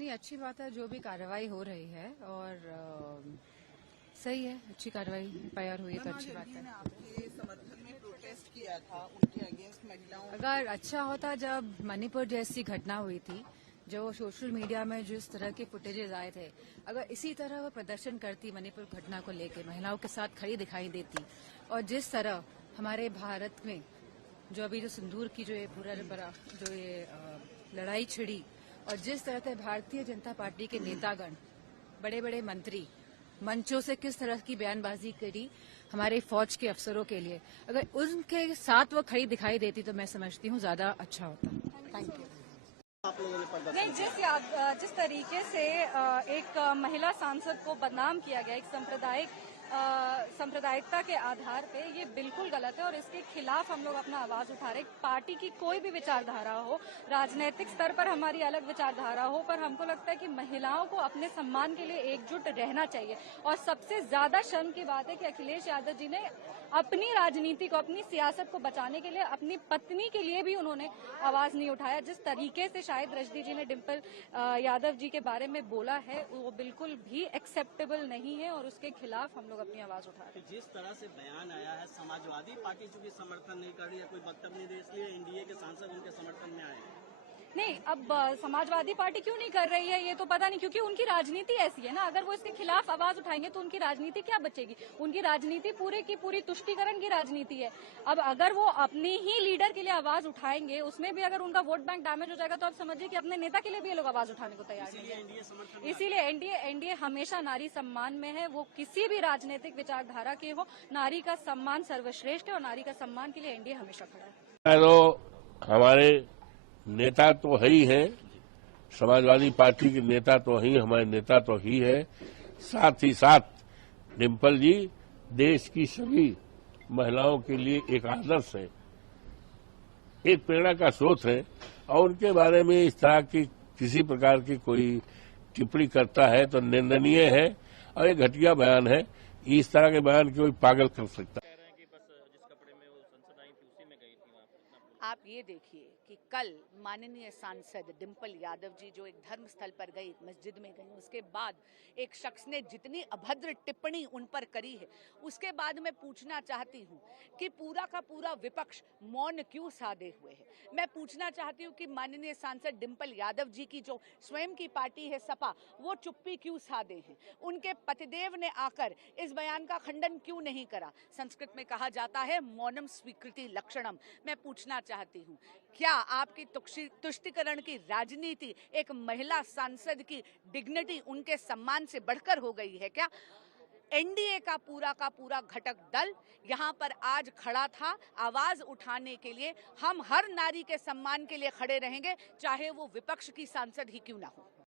नहीं, अच्छी बात है जो भी कार्रवाई हो रही है और सही है, अच्छी कार्रवाई एफआईआर हुई है तो अच्छी बात है। आपके समर्थन में प्रोटेस्ट किया था उनके अगेंस्ट महिलाओं। अगर अच्छा होता जब मणिपुर जैसी घटना हुई थी, जो सोशल मीडिया में जिस तरह के फुटेजेस आए थे, अगर इसी तरह वो प्रदर्शन करती मणिपुर घटना को लेकर, महिलाओं के साथ खड़ी दिखाई देती, और जिस तरह हमारे भारत में जो अभी जो सिंदूर की जो ये पूरा जो ये लड़ाई छिड़ी, और जिस तरह से भारतीय जनता पार्टी के नेतागण, बड़े बड़े मंत्री मंचों से किस तरह की बयानबाजी करी हमारे फौज के अफसरों के लिए, अगर उनके साथ वो खड़ी दिखाई देती तो मैं समझती हूँ ज्यादा अच्छा होता। Thank you. आप लोगों ने नहीं, जिस तरीके से एक महिला सांसद को बदनाम किया गया, एक सांप्रदायिकता के आधार पे, ये बिल्कुल गलत है और इसके खिलाफ हम लोग अपना आवाज उठा रहे हैं। पार्टी की कोई भी विचारधारा हो, राजनीतिक स्तर पर हमारी अलग विचारधारा हो, पर हमको लगता है कि महिलाओं को अपने सम्मान के लिए एकजुट रहना चाहिए। और सबसे ज्यादा शर्म की बात है कि अखिलेश यादव जी ने अपनी राजनीति को, अपनी सियासत को बचाने के लिए अपनी पत्नी के लिए भी उन्होंने आवाज नहीं उठाया। जिस तरीके से शायद रजनी जी ने डिम्पल यादव जी के बारे में बोला है, वो बिल्कुल भी एक्सेप्टेबल नहीं है और उसके खिलाफ हम लोग अपनी आवाज उठा रहे हैं। जिस तरह से बयान आया है, समाजवादी पार्टी चूंकि समर्थन नहीं कर रही है, कोई वक्तव्य नहीं दे, इसलिए एनडीए के सांसद उनके समर्थन में आए हैं। नहीं, अब समाजवादी पार्टी क्यों नहीं कर रही है ये तो पता नहीं, क्योंकि उनकी राजनीति ऐसी है ना। अगर वो इसके खिलाफ आवाज उठाएंगे तो उनकी राजनीति क्या बचेगी? उनकी राजनीति पूरे की पूरी तुष्टीकरण की राजनीति है। अब अगर वो अपनी ही लीडर के लिए आवाज उठाएंगे, उसमें भी अगर उनका वोट बैंक डैमेज हो जाएगा, तो आप समझिए कि अपने नेता के लिए भी ये लोग आवाज उठाने को तैयार नहीं है। इसीलिए एनडीए हमेशा नारी सम्मान में है, वो किसी भी राजनीतिक विचारधारा के हो। नारी का सम्मान सर्वश्रेष्ठ है और नारी का सम्मान के लिए एनडीए हमेशा खड़ा है। हमारे नेता तो है ही है, समाजवादी पार्टी के नेता तो ही, हमारे नेता तो ही है, साथ ही साथ डिम्पल जी देश की सभी महिलाओं के लिए एक आदर्श है, एक प्रेरणा का स्रोत है, और उनके बारे में इस तरह की किसी प्रकार की कोई टिप्पणी करता है तो निंदनीय है और एक घटिया बयान है। इस तरह के बयान कोई पागल कर सकता है। आप ये देखिए कि कल माननीय सांसद डिम्पल यादव जी जो एक धर्म स्थल पर गई, मस्जिद में गई, उसके बाद एक शख्स ने जितनी अभद्र टिप्पणी उन पर करी है, उसके बाद मैं पूछना चाहती हूँ कि पूरा का पूरा विपक्ष मौन क्यों साधे हुए है। मैं पूछना चाहती हूँ कि माननीय सांसद डिम्पल यादव जी की जो स्वयं की पार्टी है सपा, वो चुप्पी क्यों साधे हैं। उनके पतिदेव ने आकर इस बयान का खंडन क्यों नहीं करा। संस्कृत में कहा जाता है मौनम स्वीकृति लक्षणम। मैं पूछना चाहती हूँ, क्या आपकी तुष्टीकरण की राजनीति एक महिला सांसद की डिग्निटी, उनके सम्मान से बढ़कर हो गई है क्या? एनडीए का पूरा घटक दल यहाँ पर आज खड़ा था आवाज उठाने के लिए। हम हर नारी के सम्मान के लिए खड़े रहेंगे, चाहे वो विपक्ष की सांसद ही क्यों ना हो।